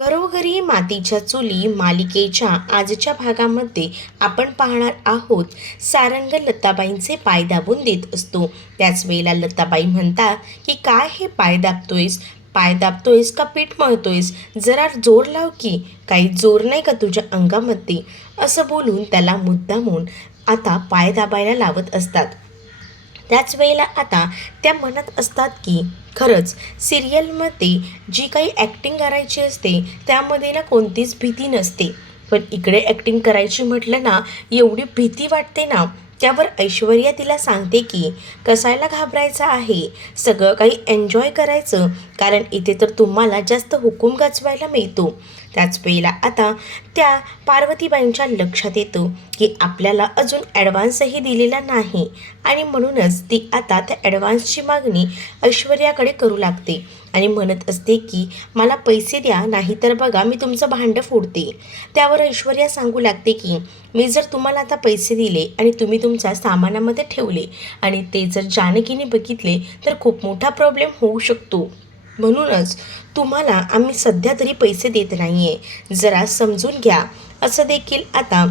घरोघरी मातीच्या चुली मालिकेच्या आजच्या भागामध्ये आपण पाहणार आहोत. सारंग लताबाईंचे पाय दाबून देत असतो. त्याच वेळेला लताबाई म्हणतात की काय हे पाय दाबतोयस? पाय दाबतोयस का पीठ मळतोयस? जरा जोर लाव की. काही जोर नाही का तुझ्या अंगामध्ये? असं बोलून त्याला मुद्दामून आता पाय दाबायला लावत असतात. त्याच वेळेला आता त्या म्हणत असतात की खरंच सिरियलमध्ये जी काही ॲक्टिंग करायची असते त्यामध्ये ना कोणतीच भीती नसते. पण इकडे ॲक्टिंग करायची म्हटलं ना एवढी भीती वाटते ना त्यावर ऐश्वर्या तिला सांगते की कसायला घाबरायचं आहे? सगळं काही एन्जॉय करायचं? कारण इथे तर तुम्हाला जास्त हुकूम गाजवायला मिळतो. त्याच वेळेला आता त्या पार्वतीबाईंच्या लक्षात येतं की आपल्याला अजून ॲडव्हान्सही दिलेला नाही. आणि म्हणूनच ती आता त्या ॲडव्हान्सची मागणी ऐश्वर्याकडे करू लागते. आणि म्हणत असते की मला पैसे द्या नाहीतर बघा मी तुमचं भांडं फोडते. त्यावर ऐश्वर्या सांगू लागते की मी जर तुम्हाला आता पैसे दिले आणि तुम्ही तुमच्या सामानामध्ये ठेवले आणि ते जर जानकीने बघितले तर खूप मोठा प्रॉब्लेम होऊ शकतो. म्हणूनच तुम्हाला आम्ही सध्या तरी पैसे देत नाही आहे जरा समजून घ्या. असं देखील आता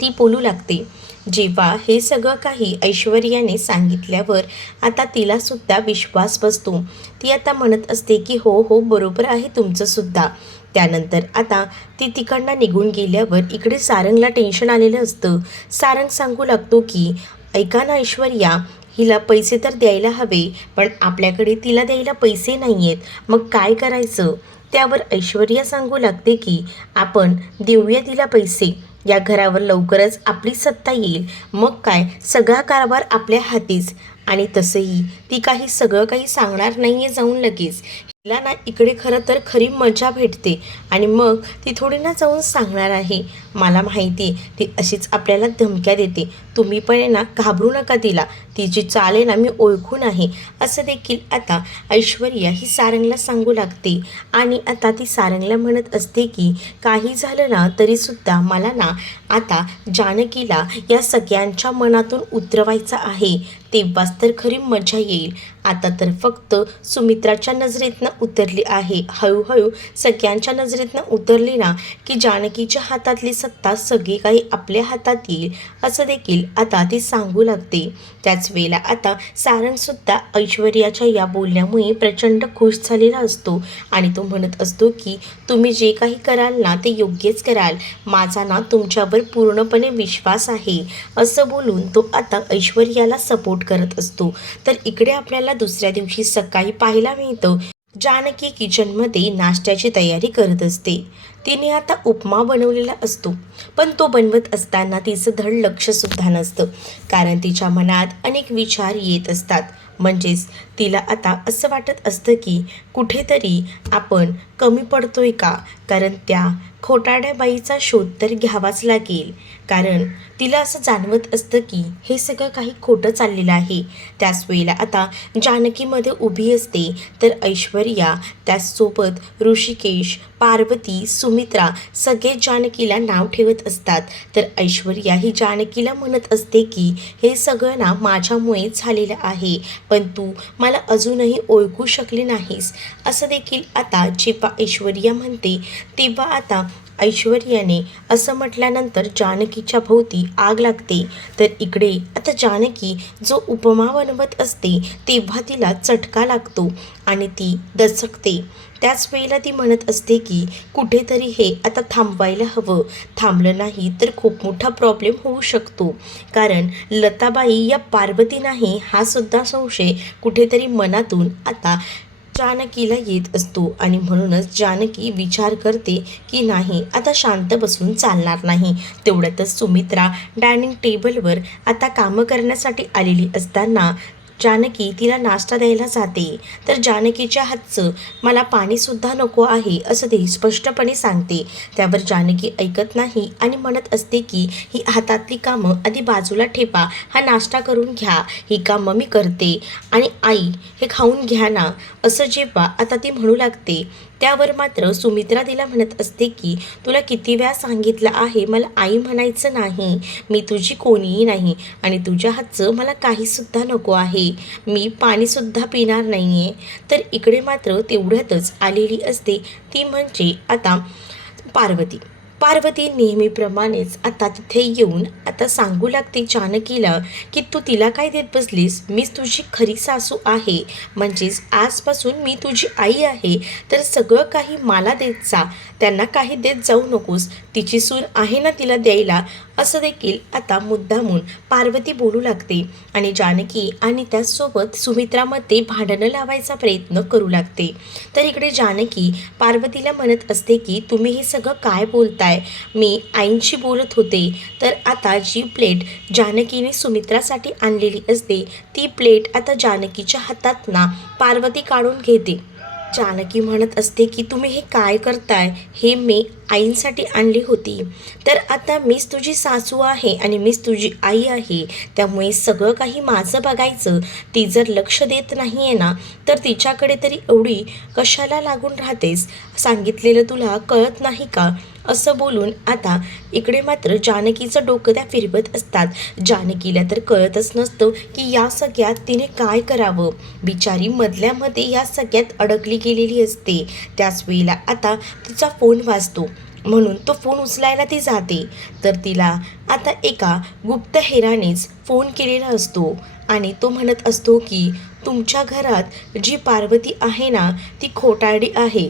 ती बोलू लागते. जेव्हा हे सगळं काही ऐश्वर्याने सांगितल्यावर आता तिलासुद्धा विश्वास बसतो. ती आता म्हणत असते की हो हो बरोबर आहे तुमचंसुद्धा त्यानंतर आता ती तिकडनं निघून गेल्यावर इकडे सारंगला टेन्शन आलेलं असतं. सारंग सांगू लागतो की ऐका ना ऐश्वर्या हिला पैसे तर द्यायला हवे पण आपल्याकडे तिला द्यायला पैसे नाही आहेत मग काय करायचं? त्यावर ऐश्वर्या सांगू लागते की आपण देऊया तिला पैसे. या घरावर लवकरच आपली सत्ता येईल. मग काय? सगळा कारभार आपल्या हातीच. आणि तसंही ती काही सगळं काही सांगणार नाही आहे जाऊन लगेच. तिला ना इकडे खरं तर खरी मजा भेटते. आणि मग ती थोडी ना जाऊन सांगणार आहे. मला माहिती आहे ती अशीच आपल्याला धमक्या देते. तुम्ही पण आहे ना घाबरू नका तिला. तिची चाल आहे ना मी ओळखून आहे. असं देखील आता ऐश्वर्या ही सारंगला सांगू लागते. आणि आता ती सारंगला म्हणत असते की काही झालं ना तरीसुद्धा मला ना आता जानकीला या सगळ्यांच्या मनातून उतरवायचं आहे. तेव्हाच तर खरी मजा येईल. आता तर फक्त सुमित्राच्या नजरेतनं उतरली आहे. हळूहळू सगळ्यांच्या नजरेतनं उतरली ना की जानकीच्या हातातली सत्ता सगळी काही आपल्या हातात येईल असं देखील आता ती सांगू लागते. त्याच वेळेला आता सारंगसुद्धा ऐश्वर्याच्या या बोलण्यामुळे प्रचंड खुश झालेला असतो आणि तो म्हणत असतो की तुम्ही जे काही कराल ना ते योग्यच कराल. माझा ना तुमच्यावर पूर्णपणे विश्वास आहे. असं बोलून तो आता ऐश्वर्याला सपोर्ट करत असतो. तर इकडे आपल्याला दुसऱ्या दिवशी सकाळी पाहायला मिळतं जानकी किचनमध्ये नाश्त्याची तयारी करत असते. तिने आता उपमा बनवलेला असतो पण तो बनवत असताना तिचं धड लक्षसुद्धा नसतं कारण तिच्या मनात अनेक विचार येत असतात. म्हणजेच तिला आता असं वाटत असतं की कुठेतरी आपण कमी पडतोय का? कारण त्या खोटाड्या बाईचा शोध तर घ्यावाच लागेल. कारण तिला असं जाणवत असतं की हे सगळं काही खोटं चाललेलं आहे. त्याच वेळेला आता जानकीमध्ये उभी असते तर ऐश्वर्या त्याचसोबत ऋषिकेश पार्वती सुमित्रा सगळे जानकीला नाव ठेवत असतात. तर ऐश्वर्या ही जानकीला म्हणत असते की हे सगळं ना माझ्यामुळे झालेलं आहे. पण तू मला अजूनही ओळखू शकली नाहीस. असं देखील आता जेव्हा ऐश्वर्या म्हणते. तेव्हा आता ऐश्वर्याने असं म्हटल्यानंतर जानकीच्या भोवती आग लागते. तर इकडे आता जानकी जो उपमा बनवत असते तेव्हा तिला चटका लागतो आणि ती दचकते. त्याच वेळेला ती म्हणत असते की कुठेतरी हे आता थांबवायला हवं. थांबलं नाही तर खूप मोठा प्रॉब्लेम होऊ शकतो. कारण लताबाई या पार्वती नाही हा सुद्धा संशय कुठेतरी मनातून आता जानकीला येत असतो आणि म्हणूनच जानकी विचार करते की नाही आता शांत बसून चालणार नाही. तेवढ्यातच सुमित्रा डायनिंग टेबलवर आता कामं करण्यासाठी आलेली असताना जानकी तिला नाश्ता द्यायला जाते. तर जानकीच्या हातचं मला पाणीसुद्धा नको आहे असं ते स्पष्टपणे सांगते. त्यावर जानकी ऐकत नाही आणि म्हणत असते की ही हातातली कामं आधी बाजूला ठेपा हा नाश्ता करून घ्या ही कामं मी करते. आणि आई हे खाऊन घ्या ना असं जेव्हा आता ती म्हणू लागते त्यावर मात्र सुमित्रा तिला म्हणत असते की तुला किती वेळा सांगितलं आहे मला आई म्हणायचं नाही. मी तुझी कोणीही नाही आणि तुझ्या हातचं मला काहीसुद्धा नको आहे. मी पाणीसुद्धा पिणार नाही आहे तर इकडे मात्र तेवढ्यातच आलेली असते. ती म्हणजे आता पार्वती. पार्वती नेहमीप्रमाणेच आता तिथे येऊन आता सांगू लागते जानकीला की तू तिला काय देत बसलीस? मीच तुझी खरी सासू आहे. म्हणजेच आजपासून मी तुझी आई आहे. तर सगळं काही मला देत जा. त्यांना काही देत जाऊ नकोस. तिची सून आहे ना तिला द्यायला. असं देखील आता मुद्दामून पार्वती बोलू लागते आणि जानकी आणि त्याचसोबत सुमित्रामध्ये भांडणं लावायचा प्रयत्न करू लागते. तर इकडे जानकी पार्वतीला म्हणत असते की तुम्ही हे सगळं काय बोलताय? मी आईंशी बोलत होते. तर आता जी प्लेट जानकीने सुमित्रासाठी आणलेली असते ती प्लेट आता जानकीच्या हातात ना पार्वती काढून घेते. जानकी म्हणत असते की तुम्ही हे काय करताय? हे मी आईंसाठी आणली होती. तर आता मीच तुझी सासू आहे आणि मीच तुझी आई आहे. त्यामुळे सगळं काही माझं बघायचं. ती जर लक्ष देत नाही आहे ना तर तिच्याकडे तरी एवढी कशाला लागून राहतेस? सांगितलेलं तुला कळत नाही का? असं बोलून आता इकडे मात्र जानकीचं डोकं त्या फिरवत असतात. जानकीला तर कळतच नसतं की या सगळ्यात तिने काय करावं? बिचारी मधल्यामध्ये या सगळ्यात अडकली गेलेली असते. त्याच वेळेला आता तिचा फोन वाजतो. म्हणून तो फोन उचलायला ती जाते. तर तिला आता एका गुप्तहेरानेच फोन केलेला असतो आणि तो म्हणत असतो की तुमच्या घरात जी पार्वती आहे ना ती खोटारडी आहे.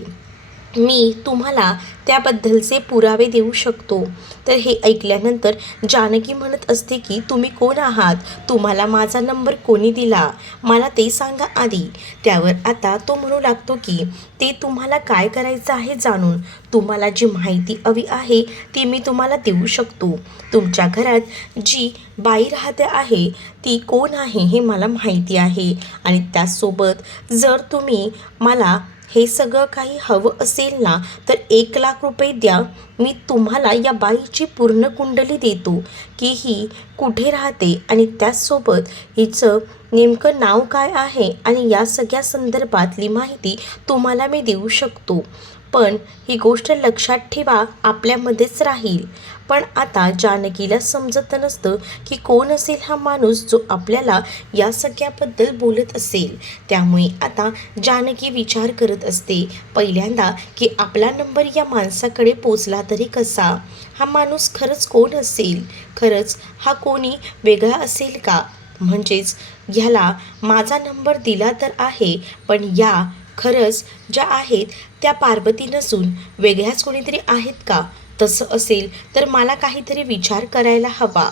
मी तुम्हाला त्याबद्दलचे पुरावे देऊ शकतो. तर हे ऐकल्यानंतर जानकी म्हणत असते की तुम्ही कोण आहात? तुम्हाला माझा नंबर कोणी दिला? मला ते सांगा आधी. त्यावर आता तो म्हणू लागतो की ते तुम्हाला काय करायचं आहे जाणून? तुम्हाला जी माहिती हवी आहे ती मी तुम्हाला देऊ शकतो. तुमच्या घरात जी बाई राहते आहे ती कोण आहे हे मला माहिती आहे. आणि त्याचसोबत जर तुम्ही मला हे सगळं काही हवं असेल ना तर एक लाख रुपये द्या. मी तुम्हाला या बाईची पूर्ण कुंडली देतो. की ही कुठे राहते आणि त्याचसोबत हिचं नेमकं नाव काय आहे आणि या सगळ्या संदर्भातली माहिती तुम्हाला मी देऊ शकतो. पण ही गोष्ट लक्षात ठेवा आपल्यामध्येच राहील. पण आता जानकीला समजत नसतं की कोण असेल हा माणूस जो आपल्याला या सगळ्याबद्दल बोलत असेल. त्यामुळे आता जानकी विचार करत असते पहिल्यांदा की आपला नंबर या माणसाकडे पोचला तरी कसा? हा माणूस खरंच कोण असेल? खरंच हा कोणी वेगळा असेल का? म्हणजेच ह्याला माझा नंबर दिला तर आहे पण या खरंच ज्या आहेत त्या पार्वती नसून वेगळ्याच कोणीतरी आहेत का? तसं असेल तर मला काहीतरी विचार करायला हवा.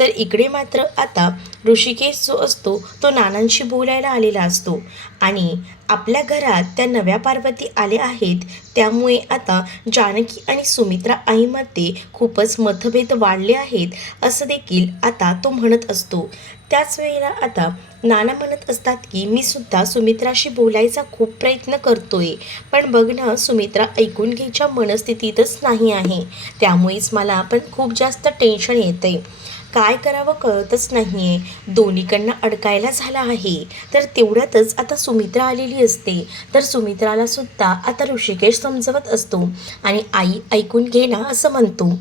तर इकडे मात्र आता ऋषिकेश जो असतो तो नानांशी बोलायला आलेला असतो. आणि आपल्या घरात त्या नव्या पार्वती आल्या आहेत त्यामुळे आता जानकी आणि सुमित्रा आईमध्ये खूपच मतभेद वाढले आहेत असं देखील आता तो म्हणत असतो. त्याच वेळेला आता नाना म्हणत असतात की मी सुद्धा सुमित्राशी बोलायचा खूप प्रयत्न करतोय पण बघ ना सुमित्रा ऐकून घ्यायच्या मनस्थितीतच नाही आहे. त्यामुळेच मला पण खूप जास्त टेन्शन येतंय. काय करावं कळतच नाही आहे दोन्हीकडनं अडकायला झाला आहे. तर तेवढ्यातच आता सुमित्रा आलेली असते. तर सुमित्राला सुद्धा आता ऋषिकेश समजवत असतो. आणि आई ऐकून घे ना असं म्हणतो.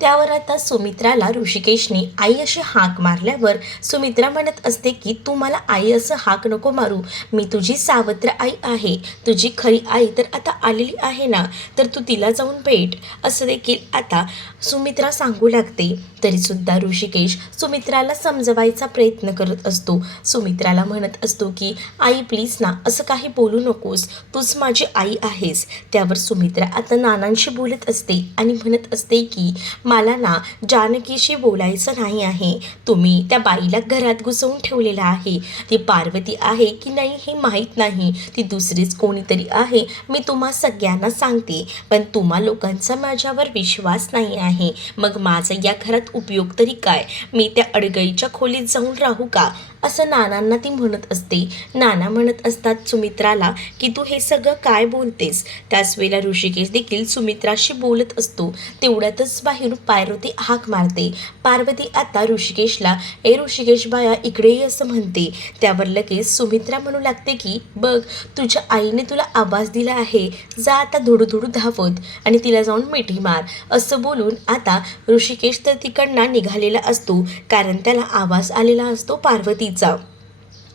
त्यावर आता सुमित्राला ऋषिकेशने आई अशी हाक मारल्यावर सुमित्रा म्हणत असते की तू मला आई असं हाक नको मारू. मी तुझी सावत्र आई आहे. तुझी खरी आई तर आता आलेली आहे ना? तर तू तिला जाऊन भेट. असं देखील आता सुमित्रा सांगू लागते. तरीसुद्धा ऋषिकेश सुमित्राला समजवायचा प्रयत्न करत असतो. सुमित्राला म्हणत असतो की आई प्लीज ना असं काही बोलू नकोस. तूच माझी आई आहेस. त्यावर सुमित्रा आता नानांशी बोलत असते आणि म्हणत असते की मला ना जानकीशी बोलायचं नाही आहे. तुम्ही त्या बाईला घरात घुसवून ठेवलेलं आहे. ती पार्वती आहे की नाही हे माहीत नाही. ती दुसरीच कोणीतरी आहे मी तुम्हा सगळ्यांना सांगते. पण तुम्हा लोकांचा माझ्यावर विश्वास नाही आहे. मग माझं या घरात उपयोग तरी काय? मी त्या अडगळीच्या खोलीत जाऊन राहू का? असं नानांना ती म्हणत असते. नाना म्हणत असतात सुमित्राला की तू हे सगळं काय बोलतेस? त्याच वेळेला ऋषिकेश देखील सुमित्राशी बोलत असतो. तेवढ्यातच बाहेरून पार्वती हाक मारते. पार्वती आता ऋषिकेशला ए ऋषिकेश बाया इकडे असं म्हणते. त्यावर लगेच सुमित्रा म्हणू लागते की बघ तुझ्या आईने तुला आवाज दिला आहे. जा आता धुडू धुडू धावत आणि तिला जाऊन मिठी मार. असं बोलून आता ऋषिकेश तर तिकडनं निघालेला असतो. कारण त्याला आवाज आलेला असतो पार्वती पार्वतीचा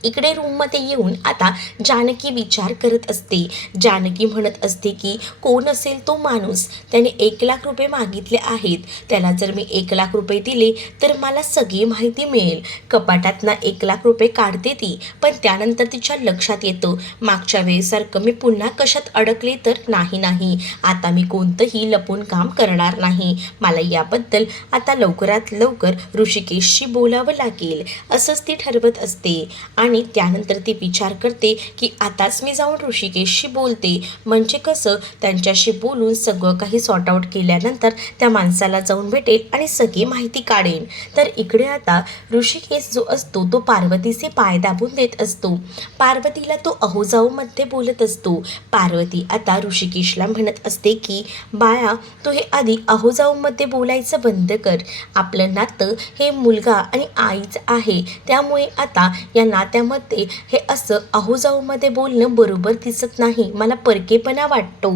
इकडे रूममध्ये येऊन आता जानकी विचार करत असते. जानकी म्हणत असते की कोण असेल तो माणूस? त्याने एक लाख रुपये मागितले आहेत. त्याला जर मी एक लाख रुपये दिले तर मला सगळी माहिती मिळेल. कपाटातनं एक लाख रुपये काढते ती पण त्यानंतर तिच्या लक्षात येतं मागच्या वेळेसारखं मी पुन्हा कशात अडकले तर नाही नाही. आता मी कोणतंही लपून काम करणार नाही. मला याबद्दल आता लवकरात लवकर ऋषिकेशशी बोलावं लागेल. असंच ती ठरवत असते. आणि त्यानंतर ती विचार करते की आताच मी जाऊन ऋषिकेशशी बोलते. म्हणजे कसं? त्यांच्याशी बोलून सगळं काही सॉर्ट आऊट केल्यानंतर त्या माणसाला जाऊन भेटेल आणि सगळी माहिती काढेन. तर इकडे आता ऋषिकेश जो असतो तो पार्वतीचे पाय दाबून देत असतो. पार्वतीला तो अहोजाऊमध्ये बोलत असतो. पार्वती आता ऋषिकेशला म्हणत असते की बाया तो हे आधी अहोजाऊमध्ये बोलायचं बंद कर. आपलं नातं हे मुलगा आणि आईच आहे. त्यामुळे आता या नात्या नात्यामध्ये हे असं अहोजाऊमध्ये बोलणं बरोबर दिसत नाही. मला परकेपणा वाटतो.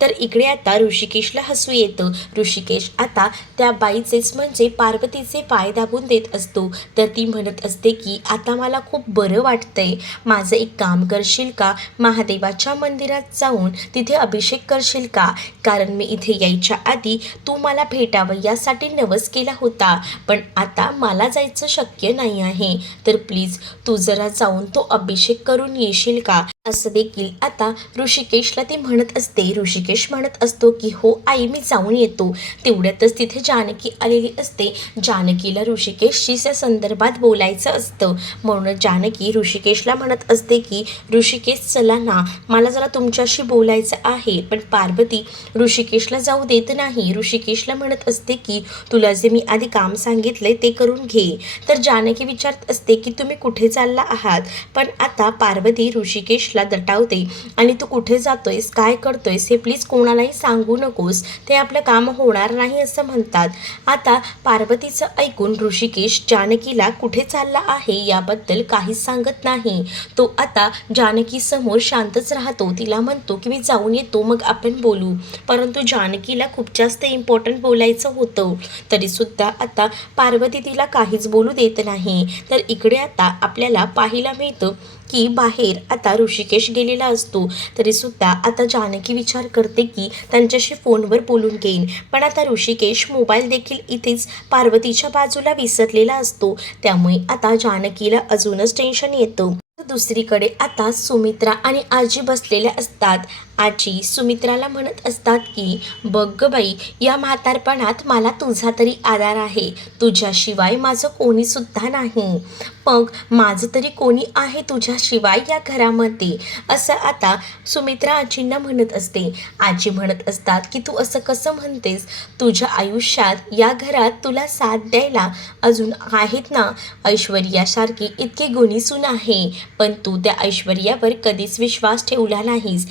तर इकडे आता ऋषिकेशला हसू येतं. ऋषिकेश आता त्या बाईचेच म्हणजे पार्वतीचे पाय दाबून देत असतो. तर ती म्हणत असते की आता मला खूप बरं वाटतंय. माझं एक काम करशील का? महादेवाच्या मंदिरात जाऊन तिथे अभिषेक करशील का? कारण मी इथे यायच्या आधी तू मला भेटावं यासाठी नवस केला होता. पण आता मला जायचं शक्य नाही आहे. तर प्लीज तू जर जाऊन तो अभिषेक करून येशील का? असं देखील आता ऋषिकेशला ती म्हणत असते. ऋषिकेश म्हणत असतो की हो आई मी जाऊन येतो. तेवढ्यातच तिथे जानकी आलेली असते. जानकीला ऋषिकेशशी त्या संदर्भात बोलायचं असतं. म्हणून जानकी ऋषिकेशला म्हणत असते की ऋषिकेश चला ना मला जरा तुमच्याशी बोलायचं आहे. पण पार्वती ऋषिकेशला जाऊ देत नाही. ऋषिकेशला म्हणत असते की तुला जे मी आधी काम सांगितलंय ते करून घे. तर जानकी विचारत असते की तुम्ही कुठे चालला आहात? पण आता पार्वती ऋषिकेश ऋषिकेशला दटावते. आणि तू कुठे जातोयस? काय करतोयस? हे प्लीज कोणालाही सांगू नकोस. ते आपलं काम होणार नाही असं म्हणतात. आता पार्वतीचं ऐकून ऋषिकेश जानकीला कुठे चालला आहे याबद्दल काहीच सांगत नाही. तो आता जानकी समोर शांतच राहतो. तिला म्हणतो की मी जाऊन येतो मग आपण बोलू. परंतु जानकीला खूप जास्त इम्पॉर्टंट बोलायचं होतं. तरीसुद्धा आता पार्वती तिला काहीच बोलू देत नाही. तर इकडे आता आपल्याला पाहायला मिळतं की बाहेर आता ऋषिकेश गेलेला असतो तरीसुद्धा आता जानकी विचार करते की त्यांच्याशी फोनवर बोलून घेईन. पण आता ऋषिकेश मोबाईल देखील इथेच पार्वतीच्या बाजूला विसरलेला असतो. त्यामुळे आता जानकीला अजूनच टेन्शन येतं. दुसरीकडे आता सुमित्रा आणि आजी बसलेल्या असतात. आजी सुमित्राला म्हणत असतात की बघ ग बाई या म्हातारपणात मला तुझा तरी आधार आहे. तुझ्याशिवाय माझं कोणीसुद्धा नाही. मग माझं तरी कोणी आहे तुझ्याशिवाय या घरामध्ये? असं आता सुमित्रा आजींना म्हणत असते. आजी म्हणत असतात की तू असं कसं म्हणतेस? तुझ्या आयुष्यात या घरात तुला साथ द्यायला अजून आहेत ना? ऐश्वर्यासारखी इतकी गुणीसून आहे. पण तू त्या ऐश्वर्यावर कधीच विश्वास ठेवला नाहीस.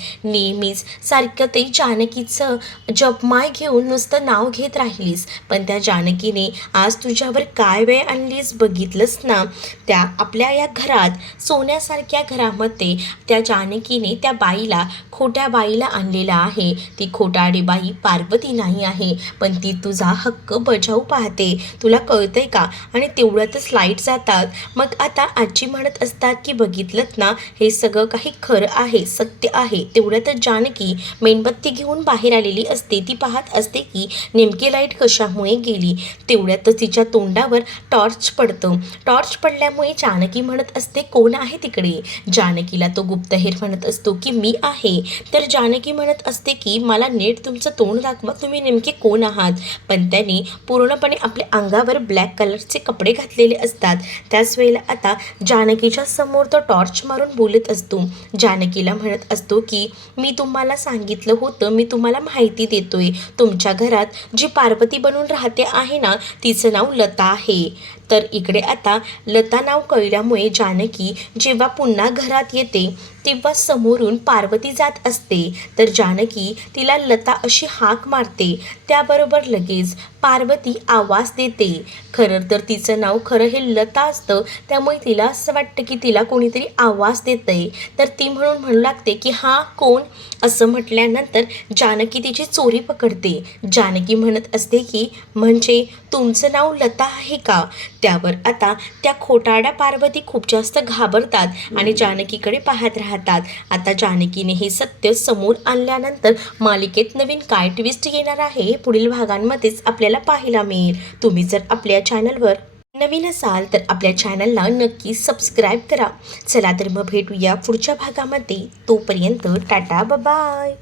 नेहमीच. सारखं ते जानकीचं जपमाय घेऊन नुसतं नाव घेत राहिलीस. पण त्या जानकीने आज तुझ्यावर काय वेळ आणलीस बघितलंस ना? त्या आपल्या या घरात सोन्यासारख्या घरामध्ये त्या जानकीने त्या बाईला खोट्या बाईला आणलेला आहे. ती खोटाडी बाई पार्वती नाही आहे पण ती तुझा हक्क बजावू पाहते. तुला कळतंय का? आणि तेवढ्यातच लाइट जातात. मग आता आजी म्हणत असतात की बघितलं ना? हे सगळं काही खरं आहे सत्य आहे. तेवढ्यातच जानकी मेणबत्ती घेऊन बाहेर आलेली असते. ती पाहत असते की नेमकी लाइट कशामुळे गेली? तेवढ्यातच तिच्या तोंडावर टॉर्च पडतं. टॉर्च पडल्यामुळे जानकी म्हणत असते कोण आहे तिकडे? जानकीला तो गुप्तहेर म्हणत असतो की मी आहे. तर जानकी म्हणत असते की मला नेट तुमचं तोंड दाखवा तुम्ही नेमके कोण आहात? पण त्याने पूर्णपणे आपल्या अंगावर ब्लॅक कलरचे कपडे घातलेले असतात. त्याच वेळेला आता जानकीच्या समोर तो टॉर्च मारून बोलत असतो. जानकीला म्हणत असतो की मी तुम्हाला सांगितलं होतं मी तुम्हाला माहिती देतोय. तुमच्या घरात जी पार्वती बनून राहते आहे ना तिचं नाव लता आहे. तर इकडे आता लता नाव कळल्यामुळे जानकी जेव्हा पुन्हा घरात येते तेव्हा समोरून पार्वती जात असते. तर जानकी तिला लता अशी हाक मारते. त्याबरोबर लगेच पार्वती आवाज देते. खरं तर तिचं नाव खरं हे लता असतं त्यामुळे तिला असं वाटतं की तिला कोणीतरी आवाज देतंय. तर ती म्हणून म्हणू लागते की हा कोण? असं म्हटल्यानंतर जानकी तिची चोरी पकडते. जानकी म्हणत असते की म्हणजे तुमचं नाव लता आहे का? त्यावर आता त्या खोटारड्या पार्वती खूप जास्त घाबरतात आणि जानकीकडे पाहत राहतात. आता जानकीने हे सत्य समोर आणल्यानंतर मालिकेत नवीन काय ट्विस्ट येणार आहे हे पुढील भागांमध्येच आपल्याला पाहायला मिळेल. तुम्ही जर आपल्या चॅनलवर नवीन असाल तर आपल्या चॅनलला नक्की सबस्क्राईब करा. चला तर मग भेटूया पुढच्या भागामध्ये. तोपर्यंत टाटा बाय